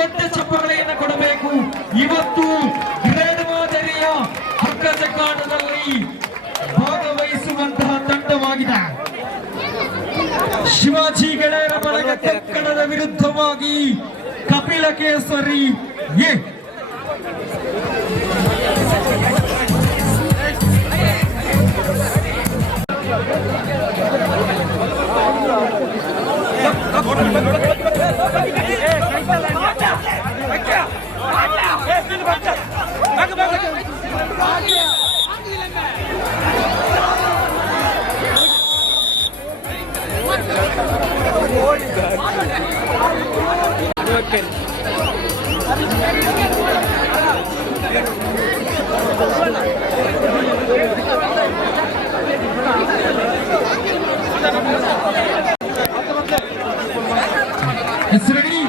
ದೊಡ್ಡ ಚಪ್ಪಾಳೆಯನ್ನು ಕೊಡಬೇಕು. ಇವತ್ತು ಗ್ರೇಡ್ ಮಾದರಿಯ ಹಗ್ಗ ಜಗ್ಗಾಟದಲ್ಲಿ ಭಾಗವಹಿಸುವಂತಹ ತಂಡವಾಗಿದೆ. ಶಿವಾಜಿ ಗೆಳೆಯರ ಬಳಗ ಕಕ್ಕಡದ ವಿರುದ್ಧವಾಗಿ ಕಪಿಲ ಕೇಸರಿ ಎ It's ready.